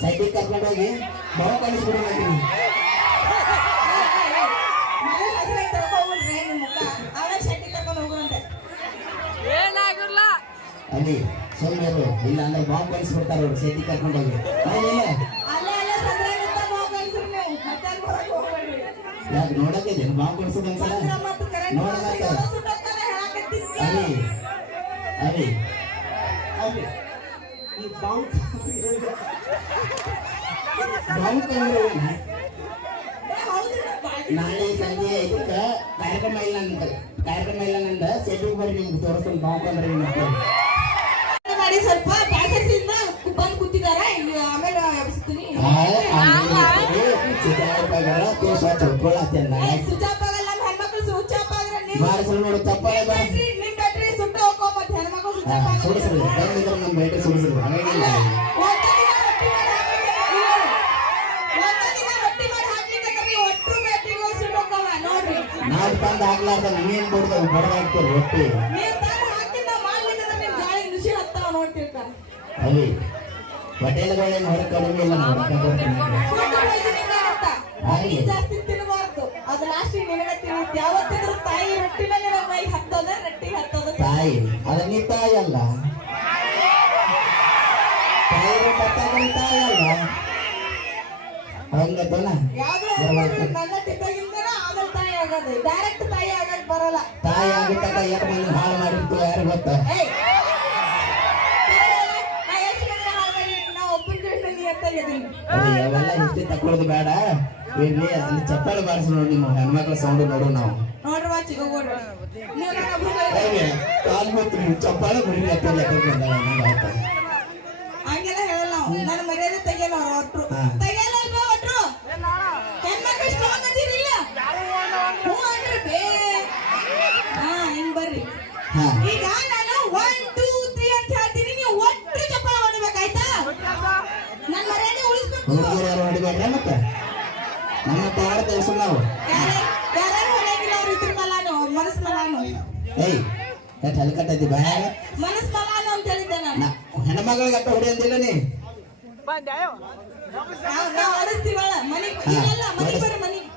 ಸೈಡಿಗೆ ಕರ್ಕೊಂಡು ಹೋಗಿ ಬಾವು ಕಳಿಸ್ಬಿಡು ಮಾಡ್ತೀನಿ ಮನೆ ಹೆಸರೇ ತಗೊಂಡ್ಬಿಡ್ರಿ ನಿಮ್ ಮುಖ ಆಮೇಲೆ ಶೆಟ್ಟಿ ಕರ್ಕೊಂಡು ಹೋಗುವಂತೆ. ಏನಾಗಿರ್ಲ ಅಲ್ಲಿ ಸೋಮ್ಯರು ಇಲ್ಲ ಅಂದ್ರೆ ಬಾವು ಕಳಿಸ್ಬಿಡ್ತಾರೆ ಅವ್ರು ಸೈಡಿಗೆ ಕರ್ಕೊಂಡು ಹೋಗಿ. ಹೌದಿಲ್ಲ ಅಲ್ಲೇ ಅಲ್ಲೇ ಸಂದ್ರಾಗಿಂದ ಹೋಗ್ ಕಳ್ಸ್ರಿ ನೀವು. ಮತ್ತೆ ಈ ಬಾಂಕ್ ಬಾವು ಕಂಡ್ರೆ ಏ, ಹೌದ್ರಿ, ಬಾಯಿ. ನಾಳೆ ಸಂಜೆ ಇದಕ್ಕೆ ಕಾರ್ಯಕ್ರಮ ಇಲ್ಲ ನಂದು ಕಾರ್ಯಕ್ರಮ ಇಲ್ಲ ನಂದ ಸೆಟ್ಟಿಗೆ ಬರ್ರಿ ನಿಮ್ಗೆ ತೋರಿಸ್ತೀನಿ ಬಾವು ಕಂಡ್ರೆ ಏನು ಮಾಡಿ ಸ್ವಲ್ಪ ಬ್ಯಾಸಕ್ಸಿಂದ ಬಂದು ಕೂತಿದಾರ ಈಗ ಆಮೇಲೆ ಎಬ್ಸ್ತೀನಿ ಏ, ಸುಜಾಪ ಆಗಲ್ಲ ನಮ್ಮ ಬಡದಾಗ್ತೀರಿ ರೊಟ್ಟಿ ನೀವ್ ತಂದು ನಿಮ್ ಗಾಳಿ ನುಸಿ ಹತ್ತಾವ ನೋಡ್ತಿರ್ಕ ಅವಿ ಹೋಟೆಲ್ಗಳೇನು ಹೊರಗೆ ಕಡಿಮೆ ಇಲ್ಲ ಕೊಡ್ತೀವಿ. ತಾಯಿ ರೊಟ್ಟಿನ ನಿನ್ನ ಮೈ ಹತ್ತದ ರೊಟ್ಟಿ ಹತ್ತದ ತಾಯಿ ಅದ ನೀ ತಾಯಿ ಅಲ್ಲ ತಾಯಿ ರೊಟ್ಟಿ ತಾಯಿ ಅಲ್ಲ ಹಂಗತ್ತನ ಯಾವ್ದು ನನ್ನ ಟಿಪ್ಪಾಗಿಂದನ ಆಮೇಲೆ ತಾಯಿ ಆಗೋದು ಡೈರೆಕ್ಟ್ ತಾಯಿ ಆಗಕ್ ಬರಲ್ಲ ತಾಯಿ ಆಗುತ್ತಕ ಎಷ್ಟು ಮಂದಿ ಹಾಳು ಮಾಡಿರ್ತೀವಿ ಯಾರು ಗೊತ್ತ? ಅವೆಲ್ಲ ಹಿಸ್ಟ್ರಿ ತಕೊಳ್ಳೋದು ಬೇಡ. ಇರ್ಲಿ ಅಲ್ಲಿ ಚಪ್ಪಾಳೆ ಬಾರಿಸಿ ನೋಡಿ ನಿಮ್ಮ ಹೆಣ್ಮಕ್ಳ ಸೌಂಡ್ ನೋಡು ನಾವು. ಚಪ್ಪಾಳೆ ಬರೀ ಅಂತ ಲೆಕ್ಕಕ್ಕೆ ಬಂದವ ನಂಗೆ ಆಯ್ತು. ಹಂಗೆಲ್ಲ ಹೇಳಲ್ಲ ನಾವು ನನ್ನ ಮರ್ಯಾದೆ ತೆಗಿಯಲ್ಲ ಅವ್ರು ಒಟ್ರು. ತೆಗಿಯಲ್ಲ ಅಲ್ವಾ ಒಟ್ರು ಹೆಣ್ಮಕ್ಳು ಸ್ಟ್ರಾಂಗ್ ಅದಿರಿಲ್ಲ ಹ್ಞೂ ಅಂದ್ರೆ? ಬೇ. ಹಾ ಹಿಂಗ್ ಬರ್ರಿ. ಹಾ. ಈಗ ನಾನು ಒನ್ ಟೂ ತ್ರೀ ಅಂತ ಹೇಳ್ತೀನಿ. ನೀವು ಒಟ್ಟು ಚಪ್ಪಲ ಹೊಡಿಬೇಕಾಯ್ತಾ? ನನ್ನ ಮರ್ಯಾದೆ ಉಳಿಸ್ಬೇಕು. ಯಾರು ಹೊಡಿಬೇಡ್ರ ಮತ್ತೆ? ನಮ್ಮ ಪಾಡ ಕೆಲಸ ನಾವು ಯಾರು ಹೊಡೆಯಂಗಿಲ್ಲ ಅವ್ರು ಇದ್ರ ಮಲಾನು ಮನಸ್ ಮಲಾನು. ಏಯ್ ಎಟ್ ಹಲ್ಕಟ್ಟೈತಿ ಬಾಯಾಗ ಮನಸ್ ಮಲಾನು ಅಂತ ಹೇಳಿದ್ದೆ ನಾನು. ನಾ ಹೆಣ್ಮಕ್ಳಿಗೆ ಅಟ್ಟ ಹೊಡಿ ಅಂದಿಲ್ಲ ನೀ ಬಂದ್ಯಾಯೋ ನಾವ್ ನಾವ್ ಹೊಡಿಸ್ತೀವಲ್ಲ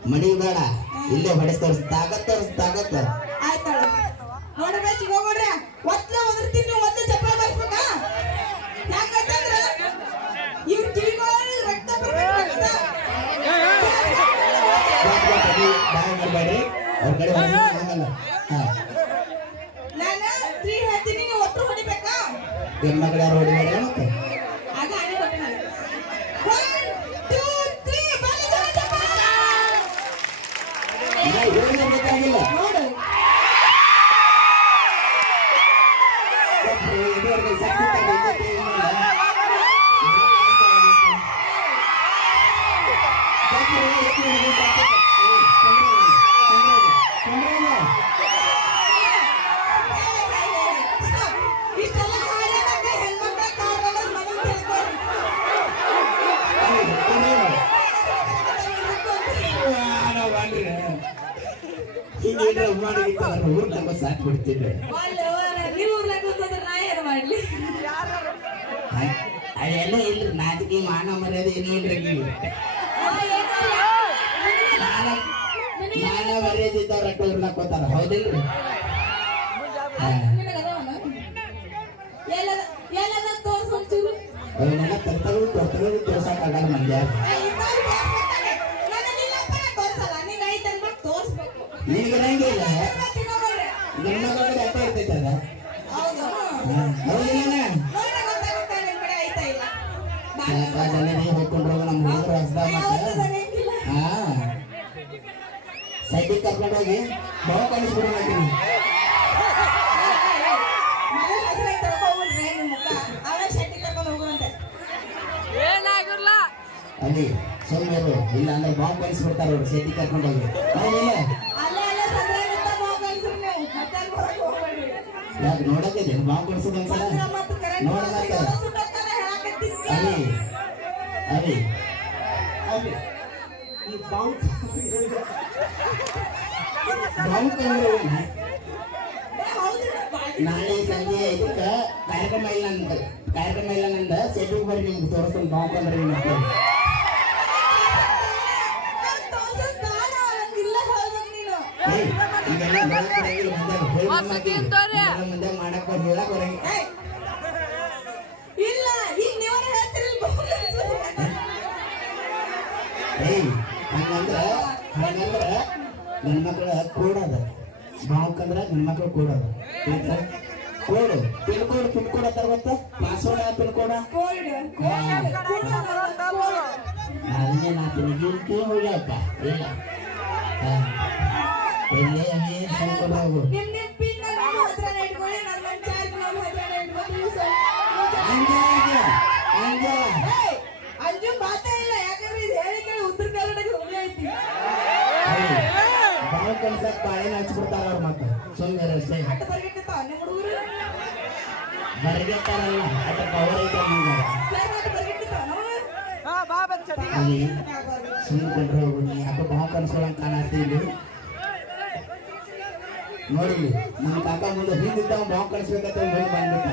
ಮನಿ ಬೇಡ. ಇಲ್ಲೇ ಹೊಡಿಸ್ ತೋರಿಸ್ ತಾಕತ್ ತೋರಿಸ್ ತಾಕತ್ ಆಯ್ತಾಳ. ನೋಡ್ರಿ ಚಿಗೋಗ್ರಿ ಒತ್ಲೆ ಒದರ್ತೀನಿ ನೀವು ಒತ್ತೆ ಚಪ್ಪಲ ಬರ್ಸ್ಬೇಕಾ ಯಾಕಂತಂದ್ರ ಇವ್ರ ಕಿವಿಗಳು ರಕ್ತ ಬರ್ಬೇಕು ರಕ್ತ ಬಾಯ್ ಮಾಡಬೇಡ್ರಿ ಅವ್ರ ಕಡೆ ಹೋಗಿ ಆಗಲ್ಲ ಹಾ ನಾನು ತ್ರೀ ಹೇಳ್ತೀನಿ ನೀವು ಒಟ್ಟು ಹೊಡಿಬೇಕಾ? ಹೆಣ್ಮಕ್ಳು ಯಾರು ಹೊಡಿಬೇಡ್ರ ಮತ್ತೆ? ತಗೋ ಸಾಕ್. ಬಿಡ್ತಿದ್ದೆ ನೀವು ಅದೆಲ್ಲ ಇಲ್ರಿ ನಾಚಿಕೆ ಮಾನ ಮರ್ಯಾದೆ ಏನು ಇಲ್ರಿ ಮಾಡ್ಲಿ? ಮಾನ ಮರ್ಯಾದೆ ಇದ್ದವ್ರ ರೊಕ್ಕ ಇರ್ಲಾಕೋತಾರ ಹೌದಿಲ್ರಿ? ಹಾ. ನಿನಗ್ ಕರ್ಕೊಂಡು ಹೋಗುವಂತೆ. ಏನಾಗಿರ್ಲ? ಅಲ್ಲಿ ಸೋಮ್ಯರು ಇಲ್ಲ ಅಂದ್ರೆ ಬಾವು ಕಳಿಸ್ಬಿಡ್ತಾರೆ ಅವ್ರು ಸೈಡಿಗೆ ಕರ್ಕೊಂಡು ಹೋಗಿ. ಅಲ್ಲೇ ಅಲ್ಲೇ. ಯಾಕೆ ನೋಡಕ್ಕೆ ಬಾಂಬ್ ಬಾವು ಕಳಿಸೋದು ಸುಟ್ಟೋಗ್ತಾನೆ ಹೇಳಕತ್ತಿದ್ಕೆ. ಅರಿ ಅರಿ ಅದೇ ಈ ಬಾಂಕ್ ಬಾಯಿ. ನಾಳೆ ಸಂಜೆ ಇದಕ್ಕ ಕಾರ್ಯಕ್ರಮ ಇಲ್ಲ ನಂದು ಕಾರ್ಯಕ್ರಮ ಇಲ್ಲ ನಂದ ಸೆಟ್ಟಿಗೆ ಬರ್ರಿ ನಿಮ್ಗೆ ತೋರಿಸ್ತಾನೆ ನಿಮ್ಮ ಮಕ್ಕಳು ನಾನ್ ತೋರ್ಸೋದ್ ಬೇಡ, ನಂಗಿಲ್ಲ ಹೇಳ್ಬೇಕು ನೀನು. ಏಯ್, ಈಗೆಲ್ಲ ಹೇಳಕ್ ಬರಂಗಿಲ್ಲ ಮುಂದೆ ಹೇಳ್ ಮಸ್ತ್ ಮಾತಿ. ತಿಂತಾರೆ. ಇದೆಲ್ಲ ಮುಂದೆ ಮಾಡಕ್ ಬಂದ್ ಹೇಳಕ್ ಬರಂಗಿಲ್ಲ ಏಯ್! ಇಲ್ಲ ಈಗ ನೀವೇ ಹೇಳ್ತಿರಲ್ಲ ಏಯ್ ಹಂಗಂದ್ರ ಹಂಗಂದ್ರ ಮಕ್ಕಳ ಕೂಡದ. ಬಾವುಕಂದ್ರ ನನ್ನ ಮಕ್ಕಳು ಕೂಡದ? Code. Pin code pin code ಅಂತಾರ ಗೊತ್ತ ಪಾಸ್ವರ್ಡ್ ಪಿನ್ ಕೋಡ ಅದನ್ನೇ ನಾ ತಿರುಗಿ ಹೋಗ್ಯಪ್ಪ. ಇಲ್ಲ ಹೋಗು ನಿಮ್ ಪಿನ್ ನಾನು ಹತ್ರ ಇಟ್ಕೊಳ್ಳಿ ನನ್ನ ಚಾರ್ಜ್ ನಾನು ಹತ್ರ ಇಟ್ಕೊಳ್ತೀನಿ ಸರ್ ಹಂಗೆ ಹಂಗೆ ಹಂಗೆ ಏಯ್! ಅಂಜು ಮಾತೇ ಇಲ್ಲ ಯಾಕಂದ್ರೆ ಇದು ಹೇಳಿ ಕೇಳಿ ಉತ್ತರ ಕರ್ನಾಟಕ ಹುಬ್ಳಿ ಐತಿ ಬಾವು ಕನ್ಸಕ್ ಬಾಳೆನ ಹಚ್ಬಿಡ್ತಾರ ಅವ್ರ ಮತ್ತೆ. ಸುಮ್ಮನೆ ಅಷ್ಟೇ ಬರ್ಗೆಟ್ಟಾರಲ್ಲ ಅಟ ಪವರ್ ಐತೆ ಅಲ್ಲಿ ಸುಮ್ಮನೆ ಹೋಗು ಬಾವು ಕನ್ಸ್ಕೊಳಂಗ್ ಕಾಣತ್ತೀವಿ ನೋಡಿಲಿ ನಮ್ಮ ಕಾಕ ಮುಂದೆ ಹಿಂದಿದ್ದ ಬಾವು ಕಳಿಸ್ಬೇಕಂತ ಮುಂದೆ ಬಂದ್ಬಿಟ್ಟ.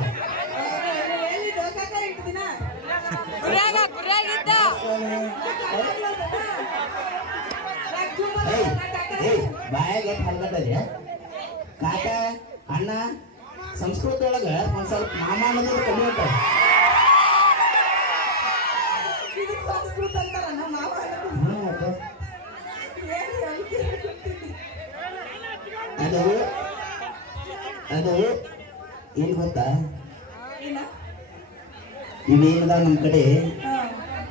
ಕುರಿಯಾಗ ಕುರಿಯಾಗಿದ್ದ ಬಾಯಾಗ ಹಲ್ಗಟ್ಟದೆ ಕಾಕ ಅಣ್ಣ ಸಂಸ್ಕೃತಿ ಒಳಗ ಒಂದ್ ಸ್ವಲ್ಪ ಮಾಮ ಅನ್ನೋದು ಕಮ್ಮಿ ಅಂತ ಸಂಸ್ಕೃತ ಮಾವ ಅದು ಅದು ಏನ್ ಗೊತ್ತಾ? ಇವೇನದ ನಮ್ಮ ಕಡೆ?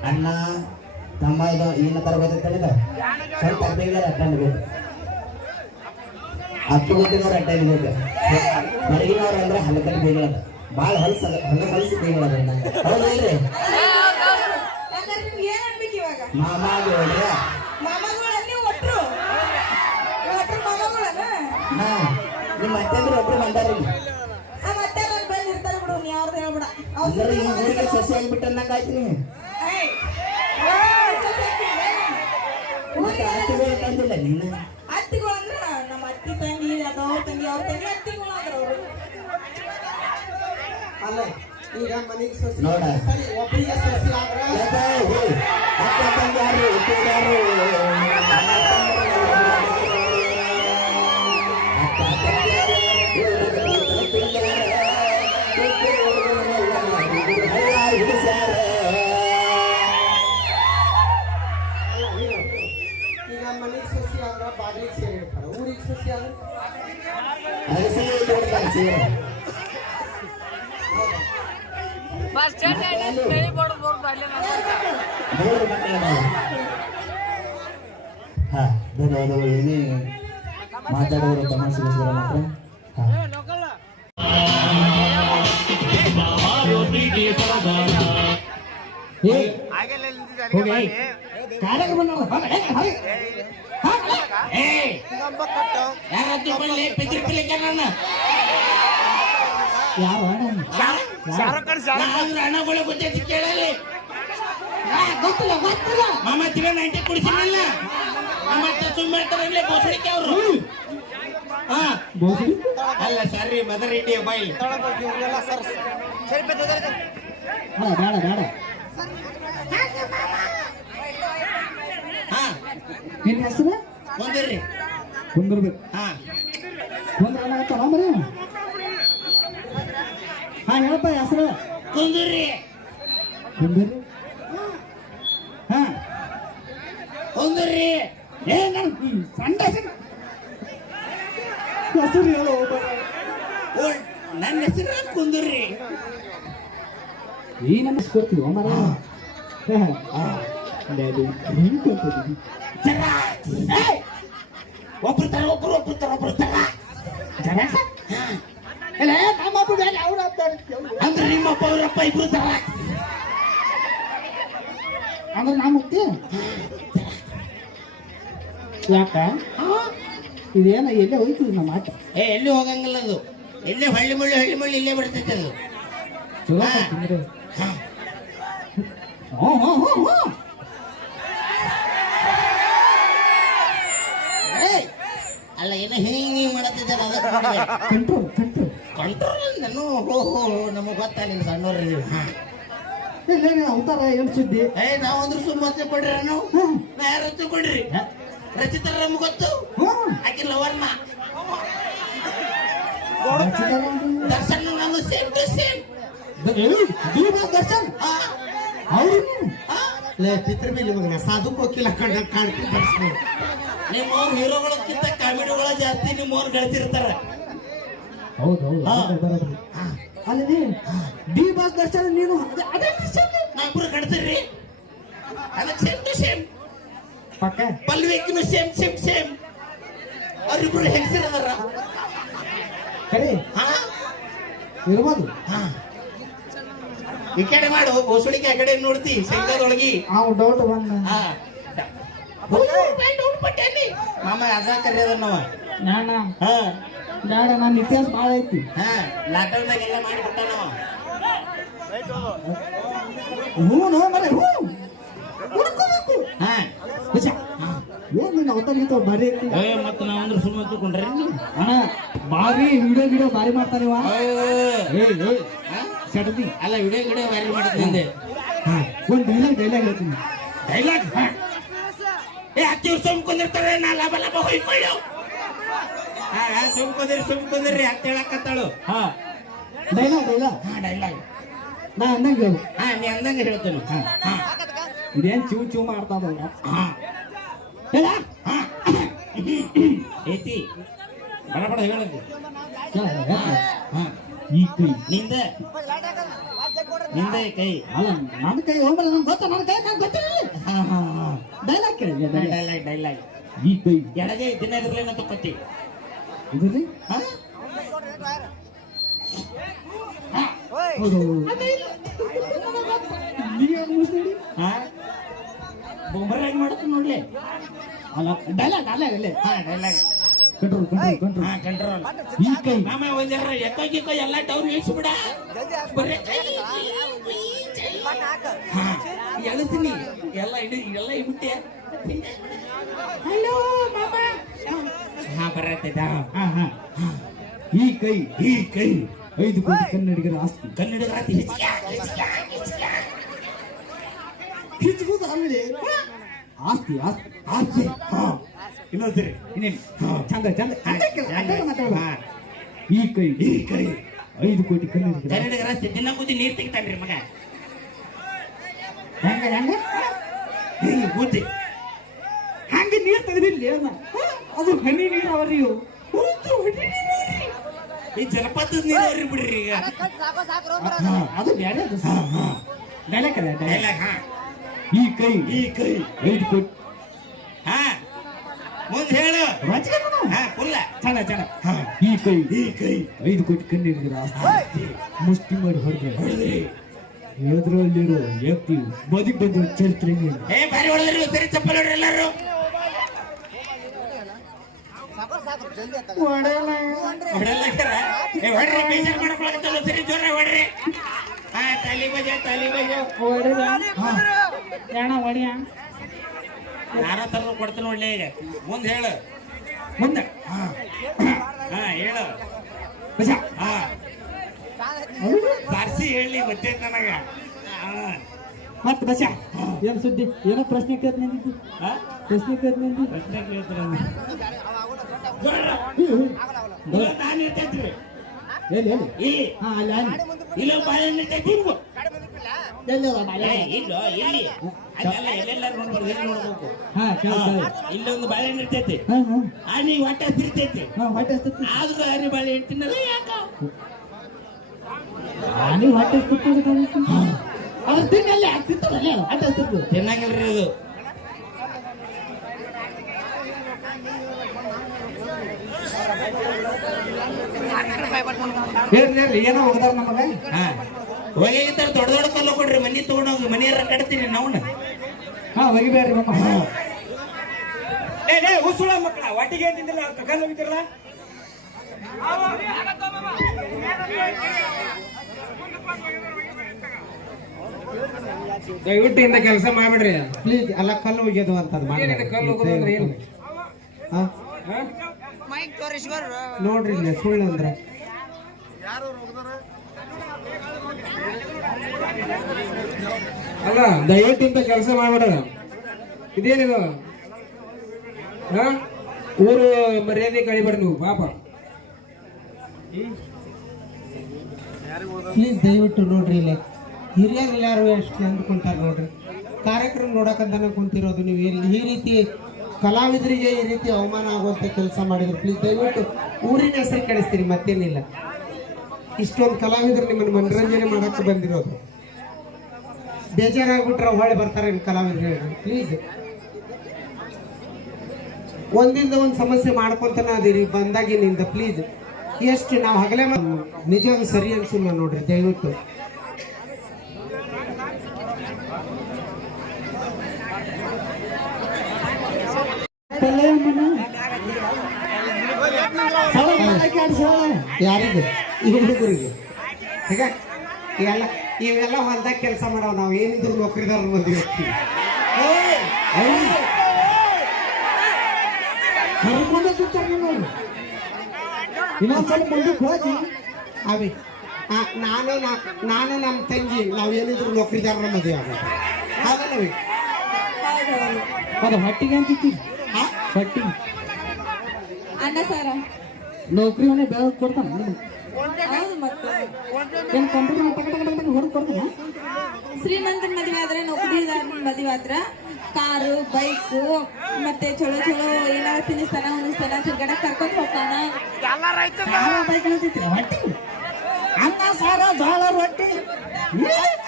ಅಣ್ಣ ತಮ್ಮ ಇದು ಏನ ತರ ಗೊತ್ತೈತೆ ಸ್ವಲ್ಪ ಅಪ್ಪಂಗಾರ ಅಟ್ಟನ್ಬೇಕು ಅಪ್ಪ ಅಡ್ಡ ಇದೆ ಹೊರಗಿನವ್ರು ಅಂದ್ರೆ ಹಲಕಲ್ ಬೇಗಳದ ಭಾಳ ಹೊಲಸ ಹೊಲ ಹೊಲಸಿ ಬೇಗಳದ ಹೌದಿಲ್ರಿ ಯಾಕಂದ್ರೆ ನಿಮ್ಗೆ ಏನ್ ಅನ್ಬೇಕು ಇವಾಗ ಮಾಮ ನೋಡ್ರಿ ನೀವು ಒಟ್ರು ಒಟ್ರು ಮಾಮಗಳನ ನಾ ನಿಮ್ಮ ಅತ್ತೆಂದ್ರೆ ಒಬ್ರು ಬಂದಾರಿ ಅಂದ್ರೆ ಈ ಊರಿಗೆ. ಸೊಸೆ ಆಗಿಬಿಟ್ಟು ಅನ್ನಂಗ ಆಯ್ತು ನೀ. ಮತ್ತೆ ಊರಿಗೆ ಆಚೆ ಬೇಕಂದಿಲ್ಲ ನೀನು ಅತ್ತಿಗಳು ಅಂದ್ರ ನಮ್ಮ ಅತ್ತಿ ತಂಗಿ ಅದವ್ರ ತಂಗಿ ಅವ್ರ ತಂಗಿ ಅತ್ತಿಗಳು ಅಂದ್ರ ಅವ್ರು ಅಲ್ಲ ಈಗ ಮನೆಗೆ ಸೊಸಿ ನೋಡ. ಸರಿ, ಒಬ್ರಿಗೆ ಸೊಸಿ ಆದ್ರ ಹಾ ಧನ್ಯವಾದಗಳು ಏನೇ ಮಾತಾಡೋರು ತಮಾಷೆಗೋಸ್ಕರ ಮಾತ್ರ. ಹಾ. ಗೊತ್ತೈತಿ ಕೇಳಲಿ. ಗೊತ್ತಿಲ್ಲ ಗೊತ್ತಿಲ್ಲ. ಮಾಮ ತಿರ ನೈಂಟಿ ಸುಮ್ಮನೆ ಬೋಸಡಿಕೆ ಅವರು. ಅಲ್ಲ ಸರಿ ಮದರ್ ಇಂಡಿಯಾ ಬೈಲ್ ಬೇಡ ಬೇಡ ಹಾ. ನಿನ್ನ ಹೆಸರು? ಒಂದಿರ್ರಿ ಒಂದಿರ್ಬೇಕು ಹಾ. ಒಂದ್ರ ಏನಾಗತ್ತಲ್ಲ ಮರಿ ಹೇಳಪ್ಪ ಹೆಸರು. ಕುಂದಿರ್ರಿ ಕುಂದಿರ್ರಿ ಹಾ. ಕುಂದಿರ್ರಿ ಏ ನನ್ ಸಣ್ಣ ಹೆಸರು ಹೇಳು ನನ್ನ ಹೆಸರು ಕುಂದಿರ್ರಿ ಈ ನಮ್ಮ ಕೊಡ್ತೀವಿ ಮರ ಒಬ್ರು ತರ ಒಬ್ರು ಒಬ್ರು ತರ ಒಬ್ರು ತರ ನಮ್ಮಪ್ಪ ಬೇರೆ ಅವ್ರ ಅಂದ್ರೆ ನಿಮ್ಮಪ್ಪ ಅವರಪ್ಪ ಇಬ್ರು ತರ ಅಂದ್ರೆ ನಾ ಮುಕ್ತಿ ಯಾಕ? ಇದೇನ ಎಲ್ಲೇ ಹೋಯ್ತು ನಮ್ಮ ಆಟ? ಏ ಎಲ್ಲಿ ಹೋಗಂಗಿಲ್ಲ ಅದು. ಎಲ್ಲೇ ಹಳ್ಳಿ ಮುಳ್ಳಿ ಹಳ್ಳಿ ಮುಳ್ಳಿ ಇಲ್ಲೇ ಬಿಡ್ತೈತೆ ಅದು. ಚಲೋ. ತಿಂದ್ರೆ. ಹ್ಞೂ ಹ್ಞೂ ಹ್ಞೂ ಹ್ಞೂ! ಅಲ್ಲ ಏನ ಹಿಂಗೆ ಹಿಂಗೆ ಮಾಡತ್ತಿದ್ದಾರೆ ಅದು. ಕಂಟ್ರೋಲ್ ನಾನು ಹೋ ಹೋ ನಮಗೆ ಗೊತ್ತಾಗಲಿಲ್ಲ ಸಣ್ಣವ್ರಿಗೆ ಹಾ. ಇಲ್ಲ ಅವತಾರ ಏನ್ ಸುದ್ದಿ? ಏ ನಾವು ಅಂದ್ರೆ ಸುಮ್ಮನೆ ಕೊಡ್ರಿ ನಾವು ನಾ ಯಾರು ತಿಳ್ಕೊಂಡ್ರಿ ರಚಿತರ ನಮ್ಗೆ ಗೊತ್ತು. ಆಕೆ ಲವರ್ನ. ದರ್ಶನ್ ನಾನು ಸೇಮ್ ಟು ಸೇಮ್ ದರ್ಶನ್? ಅವ್ರು? ಲೇ ಪಿತೃ ಮೇಲೆ ಇವಾಗ ಸಾಧು ಕೋಕಿಲ ಕಂಡ ಕಾಣ್ತೀನಿ ದರ್ಶನ್ ನಿಮ್ಮ ಹೀರೋಗಳಕ್ಕಿಂತ ಕಾಮಿಡಿಗಳ ಜಾಸ್ತಿ ನಿಮ್ಮ ಅವ್ರು ಗಳಿಸಿರ್ತಾರ. ಹೌದು. ಅಲ್ಲಿ ಡಿ ಬಾಸ್ ದರ್ಶನ ನೀನು ಅದೇ- ನಾವಿಬ್ರು ಕಡ್ತೀರ್ರಿ ಅದಕ್ಕೆ ಸೇಮ್ ಟು ಸೇಮ್ ಪಕ್ಕ ಪಲ್ವಿಕ್ನು ಸೇಮ್ ಸೇಮ್ ಸೇಮ್ ಅವ್ರಿಬ್ರು ಹೆಂಗಸಿರದಾರ ಕಡೆ ಹಾ ಇರ್ಬೋದು ಹಾ ಈ ಕಡೆ ಮಾಡು ಬೋಸುಳಿಗೆ ಆ ಕಡೆ ನೋಡ್ತಿ ಶಂಕರದೊಳಗಿ ಡೌಟ್ ಬಂದ ಹಾ ಮಾಮ ಅದ ಕರೆಯದ ನಾವ ನಾ ಹಾ ಬೇಡ ನನ್ನ ಇತಿಹಾಸ ಭಾಳ ಐತಿ. ಹಾ ಲಾಕ್ಡೌನ್ದಾಗ ಎಲ್ಲ ನಾವ ಹ್ಞೂ ನೋ ಮರೆ ಹ್ಞೂ ಹುಡ್ಕೋಬೇಕು. ಹಾ. ವಿಷ ಏನ್ ನೀನು ಅವತಾರ ನಿಂತ ಭಾರಿ ಏ ಮತ್ತೆ ಸುಮ್ಮನೆ ತಿಳ್ಕೊಂಡ್ರೆ ಅಣ್ಣ ಬಾರಿ ವಿಡಿಯೋ ಇವ. ಏ ಏಯ್ ಸಡದಿ. ಅಲ್ಲ ವಿಡಿಯೋ ಗಿಡಿಯೋ ವ್ಯಾರಿ ಮಾಡಿದ್ದೆ ಒಂದು ಡೈಲಾಗ್ ಡೈಲಾಗ್ ಹೇಳ್ತೀನಿ. ಡೈಲಾಗ್ ಏ ಹತ್ತಿ ವರ್ಷ ಸುಮ್ಕೊಂಡಿರ್ತಾರೆ ನಾ ಲಾಭ ಲಾಭ ಹೊಯ್ಕೊಳ್ಳು ಸುಮ್ಕೊಂದಿರಿ ಸುಮ್ಕೊಂದಿರಿ ಅಂತ ಹೇಳಕತ್ತಾಳು. ಹಾ. Dialogue dialogue. ಹಾ ಡೈಲಾಗ್. ನಾ ಅಂದಂಗೆ ಹೇಳು. ಹಾ ನೀ ಅಂದಂಗೆ ಹೇಳ್ತೇನೆ. ಹಾ. ಹಾ. ಇದೇನ್ ಚೂ ಚೂ ಮಾಡ್ತಾವ ಹಾ. ಹೇಳ. ಹಾ. ಏತಿ ಬಡ ಬಡ ಹೇಳದು. ಹಾ. ಈ ಕೈ. ನಿಂದ. ನಿಂದ ಕೈ. ಅಲ್ಲ ನನ್ನ ಕೈ ಹೋಗ್ಬಲ್ಲ ನಂಗೆ ಗೊತ್ತ ನನ್ನ ಕೈ ನಂಗೆ ಹಾ ಡೈಲಾಗ್ ಕೇಳಿ ಡೈಲಾಗ್. ಡೈಲಾಗ್ ಈ ಕೈ. ಎಡಗೆ ದಿನ ಇರಲಿಲ್ಲ ತಪ್ಪತ್ತಿ ಇದ್ರಿ ಹಾ ಹೌದು ನೀವೇ ಮುಸ್ಲಿಡಿ ಹಾ? ಬೊಂಬರಾಗಿ ಮಾಡುತ್ತ ನೋಡ್ಲಿ? ಅಲ್ಲ ಡೈಲಾಗ್ ಡೈಲಾಗ್ ಅಲ್ಲೇ. ಹಾ ಡೈಲಾಗ್ ಕಂಟ್ರೋಲ್ ಕಂಟ್ರೋಲ್ ಕಂಟ್ರೋಲ್ ಹಾ ಕಂಟ್ರೋಲ್ ಈ ಕೈ. ಮಾಮ ಒಂದರ ಎಕ್ಕ ಗಿಕ್ಕ ಎಲ್ಲ ಡೌನ್ ಇಳಿಸ್ಬಿಡ. ಬರೇ ಎಳಿಸ್ತೀನಿ. ಎಲ್ಲ ಇಡಿ ಎಲ್ಲ ಇಬಿಟ್ಟೆ ಹಲೋ ಮಾಮ. ಹಾ ಬರತ್ತೈತ ಹಾ ಹಾ. ಈ ಕೈ ಈ ಕೈ. ಐದು ಕೋಟಿ ಕನ್ನಡಿಗರ ಆಸ್ತಿ. ಕನ್ನಡಿಗರ ರಾತ್ರಿ ಹಿಚ್ಕೋದು ಆಮೇಲೆ ಆಸ್ತಿ ಆಸ್ತಿ ಆಸ್ತಿ. ಹಾ. ಇನ್ನೊಂದ್ಸರಿ ಇನ್ನೇನು? ಚಂದ ಚಂದ. ಮಾತಾಡು. ಈ ಕೈ ಈ ಕೈ. ಐದು ಕೋಟಿ ಕನ್ನಡಿಗರ ಕನ್ನಡಿಗರ ಆಸ್ತಿ ದಿನ ಕೂತಿ ನೀರ್ ತೆಗಿತಾನ್ರಿ ಮಗ. ಹೆಂಗ ಹೆಂಗ? ಹಿಂಗ್ ಕೂತಿ. ಹಂಗ ನೀರ್ ತೆಗೆದಿಲ್ಲ ಅದು ಹನಿ ನೀರಾವರಿ. ಈ ಜಲಪಾತದ ನೀರಾವರಿ ಬಿಡ್ರಿ ಈಗ. ಅದು ಬೇರೆ ಅದು. ಡೈಲಾಗ್ ಹಾ. ಈ ಕೈ ಈ ಕೈ. ಐದು ಕೋಟಿ. ಹಾ. ಮುಂದೆ ಹೇಳು. ಹಾ ಕುಲ್ಲ. ಚೆನ್ನ ಚಂದ ಈ ಕೈ ಈ ಕೈ. ಐದು ಕೋಟಿ ಕನ್ನಡಿಗರ ಆಸ್ತಿ. ಮುಷ್ಟಿ ಮಾಡಿ ಹೊಡೆದ್ರೆ ಹೊಡೆದ್ರಿ ಎದುರಲ್ಲಿರೋ ವ್ಯಕ್ತಿ ಬದುಕ್ ಬಂದ ಚರಿತ್ರೆ ಏ ಬಾರಿ ಹೊಡೆದ್ರಿ ಸರಿ ಚಪ್ಪಲ್ ಹೊಡ್ರಿ ಎಲ್ಲಾರು ಹೊಡೆಯಲ್ಲಾಗ್ತಾರ? ಏ ಹೊಡ್ರಿ ಬೇಜಾರ್ ಮಾಡ್ಕೊಳಕತ್ತಲ್ಲ ಸರಿ ಜೋರ ಹೊಡ್ರಿ. ಹಾ ತಾಲಿ ಬಜ ತಾಲಿ ಬಜ ನಾನ ತರ ಕೊಡ್ತೀನಿ ನೋಡ್ಲಿ ಈಗ. ಮುಂದೆ ಹೇಳು. ಮುಂದೆ. ಹಾ. ಹೇಳು. ಹಾ. ಸಾರ್ಸಿ ಹೇಳಿ ಮತ್ತೆ ನನಗ ಹಾ. ಮತ್ ಬಸ ಏನ್ ಸುದ್ದಿ? ಏನೋ ಪ್ರಶ್ನೆ ಕೇಳ್ತ ಪ್ರಶ್ನೆ ಕೇಳ್ತ ನಿಂದಿ ಪ್ರಶ್ನೆ ಕೇಳ್ತೀರ ನಾನು ಇರ್ತೈತ್ರಿ ಎಲ್ಲಿ ಎಲ್ಲಿ? ಇಲ್ಲಿ ಹಾ ಅಲ್ಲಿ ಅಲ್ಲಿ. ಇಲ್ಲ ಬಾಳೆಹಣ್ಣು ಇರ್ತೈತಿ ನಿಮ್ಗೂ. ಎಲ್ಲಿ ಅದ ಬಾಳೆ? ಇಲ್ಲ ಇಲ್ಲಿ. ಅದೆಲ್ಲ ಎಲ್ಲೆಲ್ಲಾರು ನೋಡ್ಬಾರ್ದು ಎಲ್ಲಿ ನೋಡ್ಬೇಕು? ಹಾ ಕೇಳಿ ಕೇಳಿ. ಇಲ್ಲೊಂದು ಬಾಳೆಹಣ್ಣು ಇರ್ತೈತಿ ಹಾ ಹಾ. ಆ ನೀ ಹೊಟ್ಟೆ ಹಸಿರ್ತೈತಿ ಹಾ ಹೊಟ್ಟೆ ಆದ್ರೂ ಅರಿ ಬಾಳೆ ತಿನ್ನಲ್ಲ ಯಾಕ? ನೀವು ಹೊಟ್ಟೆ ಅದ್ರ ತಿನ್ನಲ್ಲೇ ತಿಂತದಲ್ಲೇ ಹೊಟ್ಟೆ ಹಸ್ತೈತಿ ತಿನ್ನಂಗಿಲ್ರಿ ಇದು ಏನೋ ಹೋಗದಾರ ನಮಗ ಹಾ. ಹೋಗಿರ್ತಾರ ದೊಡ್ಡ ದೊಡ್ಡ ಕಲ್ಲು ಕೊಡ್ರಿ ಮನಿ ತಗೊಂಡೋಗಿ ಮನೆಯರ ಕಟ್ತೀನಿ ನಾವು ಹಾ ಒಗಿಬೇಡ್ರಿ ಮಮ್ಮ ಏ ಏ ಉಸುಳ ಮಕ್ಕಳ ಒಟ್ಟಿಗೆ ಏನ್ ತಿಂದಿಲ್ಲ ಕಗಲ್ ಹೋಗಿದ್ರಲ್ಲ ದಯವಿಟ್ಟು ಇಂದ ಕೆಲಸ ಮಾಡ್ಬಿಡ್ರಿ. ಪ್ಲೀಸ್ ಅಲ್ಲ ಕಲ್ಲು ಒಗ್ಯೋದು ಅಂತ ಕಲ್ಲು ಹೋಗೋದು ಅಂದ್ರೆ ಏನು? ಹಾ? ನೋಡ್ರಿ ಇಲ್ಲಿ ಸುಳ್ಳು ಅಂದ್ರೆ. ಅಲ್ಲ, ದಯವಿಟ್ಟು ಇಂಥ ಕೆಲಸ ಮಾಡ್ಬೇಡ. ಇದೇನಿದು? ಹಾ ಊರು ಮರ್ಯಾದೆ ಕಳಿಬೇಡ ನೀವು, ಪಾಪ. ಪ್ಲೀಸ್ ದಯವಿಟ್ಟು ನೋಡ್ರಿ ಇಲ್ಲಿ. ಹಿರಿಯರು ಎಲ್ಲಾರು ಎಷ್ಟು ಅಂದ್ಕೊಂತಾರ ನೋಡ್ರಿ. ಕಾರ್ಯಕ್ರಮ ನೋಡಕಂತಾನೆ ಕುಂತಿರೋದು ನೀವು. ಇಲ್ಲಿ ಈ ರೀತಿ ಕಲಾವಿದರಿಗೆ ಈ ರೀತಿ ಅವಮಾನ ಆಗುವಂತ ಕೆಲಸ ಮಾಡಿದ್ರು. ಪ್ಲೀಸ್ ದಯವಿಟ್ಟು ಊರಿನ ಹೆಸರು ಕೆಡಿಸ್ತೀರಿ ಮತ್ತೇನಿಲ್ಲ. ಇಷ್ಟೊಂದು ಕಲಾವಿದರು ನಿಮ್ಮನ್ನು ಮನರಂಜನೆ ಮಾಡಕ್ಕೆ ಬಂದಿರೋದು. ಬೇಜಾರಾಗ್ಬಿಟ್ರೆ ಹೊಳೆ ಬರ್ತಾರೆ ನಿಮ್ಮ ಕಲಾವಿದರು ಪ್ಲೀಸ್ ಒಂದಿಂದ ಒಂದು ಸಮಸ್ಯೆ ಮಾಡ್ಕೊಂತಾನೆ ಅದೀರಿ ಬಂದಾಗಿನಿಂದ. ಪ್ಲೀಸ್ ಎಷ್ಟು, ನಾವು ಹಗಲೇ ನಿಜವಾಗಿ ಸರಿ ಅನ್ಸಿಲ್ಲ ನೋಡ್ರಿ, ದಯವಿಟ್ಟು. ಯಾರಿಗೆ? ಈ ಹುಡುಗರಿಗೆ. ಈಗ ಇವೆಲ್ಲ ಇವೆಲ್ಲ ಹೊಲ್ದಾಗ ಕೆಲಸ ಮಾಡೋ ನಾವು. ಏನಿದ್ರು ನೌಕರಿದಾರ ಮದುವೆ ಹೋಗ್ತೀವಿ ಕರ್ಕೊಂಡು ಕೂತಾರ ನೋಡಿ ಇನ್ನೊಂದ್ಸಲ ಮುಂದಕ್ಕೆ ಹೋಗಿ. ಅವಿ ಆ, ನಾನು ನಾ- ನಾನು ನಮ್ಮ ತಂಗಿ. ನಾವು ಏನಿದ್ರು ನೌಕರಿದಾರರ ಮದುವೆ ಆಗೋದು ಹಾಗಲ್ಲವಿ ಅದು ಹೊಟ್ಟಿಗೆ ಅಂತಿತ್ತೀರಿ ಹೊಟ್ಟಿಗೆ. ಅನ್ನ ಸಾರ. ನೌಕರಿ ಮನೆ ಬೆಳಗ್ಗೆ ಕೊಡ್ತಾನೆ ಏನು ಕಂಪ್ಯೂಟರ್ ಟಕ ಟಕ ಟಕ ಹೊರಗೆ ಕೊಡ್ತಾನೆ? ಶ್ರೀಮಂತನ ಮದುವೆ ಆದ್ರೆ ನೌಕರಿದಾರನ ಮದುವೆ ಆದ್ರ ಕಾರು ಬೈಕು ಮತ್ತೆ ಚಲೋ ಚಲೋ ಏನಾರ ತಿನ್ನಿಸ್ತಾನ ಉಣಿಸ್ತಾನ ತಿರ್ಗಾಡಕ್ ಕರ್ಕೊಂಡ್ ಹೋಗ್ತಾನ. ಬೈಕ್ ಅಂತಿತ್ತೀರ ಹೊಟ್ಟಿ ಅನ್ನ ಸಾರ ಜೋಳ ರೊಟ್ಟಿ?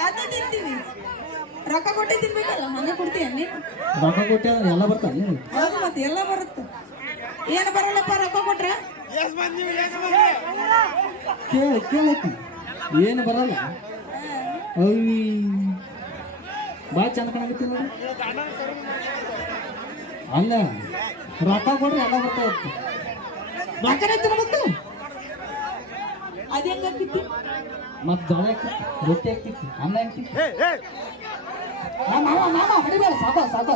ಅದೇ ತಿಂತೀವಿ. ರೊಕ್ಕ ಕೊಟ್ಟೆ ತಿನ್ಬೇಕಲ್ಲ ಹಂಗ ಕೊಡ್ತೀಯ ರೊಕ್ಕ ಕೊಟ್ಟೆ ಎಲ್ಲ ಬರ್ತಾನೆ ಹೌದು ಮತ್ತೆ ಎಲ್ಲ ಬರುತ್ತೆ. ಏನು ಬರಲ್ಲಪ್ಪ ರೊಕ್ಕ ಕೊಟ್ರ? ಕೇಳಿ ಕೇಳೈತಿ. ಏನು ಬರಲ್ಲ. ಅವಿ ಭಾಳ ಚಂದ ಕಾಣಕತ್ತಿ ನೋಡಿ. ಅಲ್ಲ ರೊಕ್ಕ ಕೊಡ್ರಿ ಎಲ್ಲ ಬರ್ತಾ ಇತ್ತು ರೊಕ್ಕನೇ ತಿನ್ಬೇಕು ಅದ ಹೆಂಗ ಕಿತ್ತಿ ಮತ್ ಜೋಳ ಹಾಕ್ತಿತ್ತು ರೊಟ್ಟಿ ಹಾಕ್ತಿತ್ತು ಅನ್ನ ಹಾಕ್ತಿತ್ತು ಆ, ಮಾಮ ಮಾಮ ಹೊಡಿಬೇಡ ಸಾಕ ಸಾಕ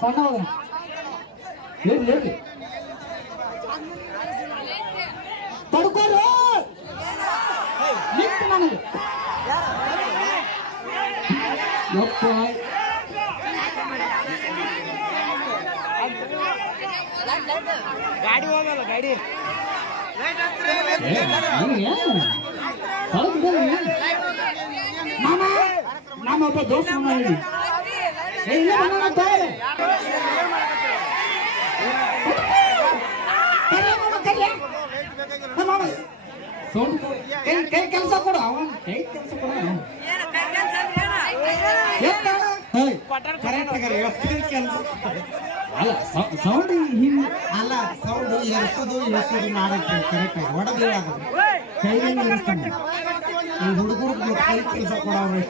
ಸಣ್ಣ ಹೋಗ ಹೇಳಿ ಹೇಳಿ ಗಾಡಿ ಹೋಗಲ್ಲ ಗಾಡಿ ಮಾಮ ನಮ್ಮ ಒಬ್ಬ ದೋಸ್ತ ಸೌಂಡ್ ಕೈ ಕೆಲಸ ಕೊಡು ಕೈ ಕೆಲಸ ಕೊಡು ಅಲ್ಲ ಸೌಂಡ್ ಹಿಂಗೆ ಅಲ್ಲ ಸೌಂಡ್ ಎರ್ಸೋದು ಇಳಿಸೋದು ಮಾಡಕ್ಕೆ ಕರೆಕ್ಟ್ ಆಗಿ. ಹೊಡೆದು ಕೈಯಲ್ಲಿ ಇರಿಸ್ತಾನೆ ಈ ಹುಡುಗರು ಕೈ ಕೆಲಸ ಕೊಡೋರು